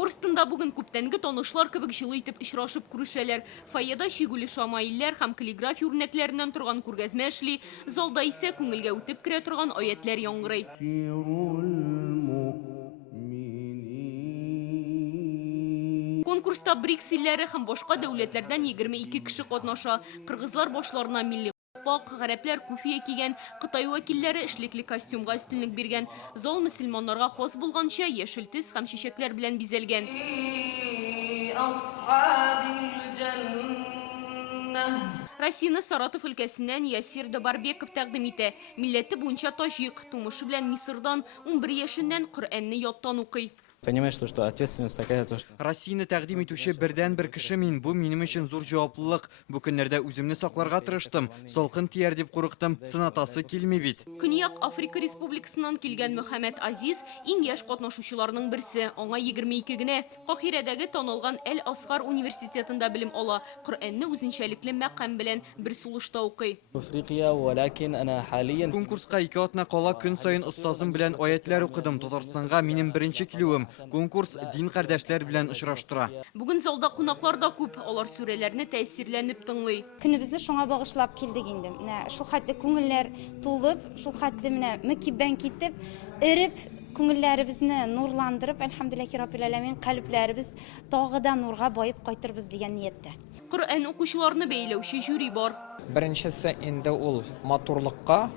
Хорстында бүген күптәнге танышлар кебек җылы итеп очрашып күрешәләр. Фойеда Жигули шамаилләр һәм каллиграфия үрнәкләреннән торган күргәзмә эшли, залда исә күңелгә үтеп керә торган аятләр яңгырый. Конкурста БРИКС илләре һәм башка дәүләтләрдән 22 кеше катнаша. Кыргызлар башларына милли пак, гарәпләр күфия кигән, Кытай вәкилләре эшлекле костюмга өстенлек биргән. Зал мөселманнарга хас булганча яшел төс һәм чәчәкләр белән бизәлгән. Россияны Саратов өлкәсеннән Ясир Дабарбеков тәкъдим итә. Милләте буенча таҗик, тумышы белән Мисырдан 11 яшеннән Коръәнне яттан укый. Понимаешь, что ответственность такая, то что... Россияны тәкъдим итүче бердән бер кеше мин. Бу минем өчен зур җаваплылык. Бу көннәрдә үземне сакларга тырыштым. Салкын тияр дип курыктым. Сынатасы килми бит. Көньяк Африка Республикасыннан килгән Мөхәммәд Азиз иң яшь катнашучыларның берсе. Аңа 22 генә. Каһирәдәге танылган Әл-Асгар университетында белем ала. Коръәнне үзенчәлекле мәкам белән бер сулышта укый. Африкия, ولكن أنا حاليا... Конкурска 2 атна кала көн саен остазым белән аятләр укыдым. Татарстанга минем беренче килүем. Конкурс дин кардәшләр белән очраштыра. Бүген залда кунаклар да күп. Алар сүрәләрне тәэсирләнеп тыңлый. Көнебезне шуңа багышлап килдек инде. Менә шул хәтле күңелләр тулып, шул хәтле менә мөкиббән китеп, иреп күңелләребезне нурландырып, әлхәмдүлиллаһи раббил аләмин, калбләребез тагыдан нурга байып кайтырбыз дигән ниятдә. Коръән укучыларны бәйләүче жюри бар. Беренчесе инде ул матурлыкка,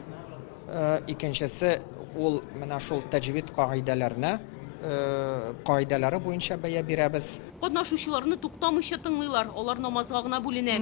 икенчесе ул менә шул таҗвид кагыйдәләре буенча бәя бирәбез. Катнашучыларны туктамыйча тыңлыйлар, алар намазга гына бүленә.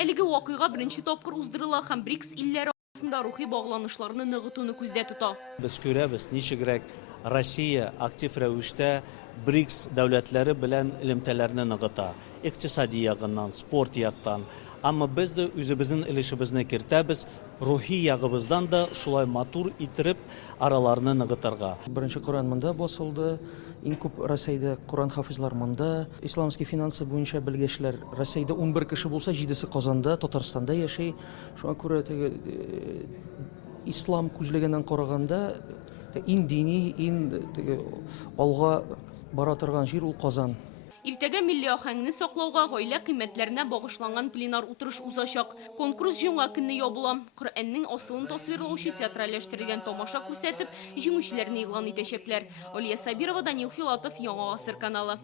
Әлеге вакыйга беренче тапкыр уздырыла һәм БРИКС илләре арасында рухи багланышларны ныгытуны күздә тота. Без күрәбез, ничегрәк Россия актив рәвештә БРИКС дәүләтләре белән элемтәләрне ныгыта. Икътисади ягыннан, спорт яктан. Әмма без дә үзебезнең өлешебезне кертәбез, рухи ягыбыздан да шулай матур иттереп араларны ныгытырга. Беренче Коръән монда басылды. Иң күп Россиядә Коръән хафизлар монда. Исламский финансы буенча белгечләр Россиядә 11 кеше булса, 7-се Казанда, Татарстанда яши. Шуңа күрә ислам күзлегеннән караганда иң дини, иң алга бара торган җир ул Казан. Иртәгә милли ахәңне саклауга гаилә кыйммәтләренә багышланган пленар утырыш узачак. Конкурс җиңа көнне ябыла. Коръәннең асылын тасвирлаучы театральләштерелгән тамаша күрсәтеп, җиңүчеләрне игълан итәчәкләр. Алия Сабирова, Данил Филатов, Яңа Гасыр каналы.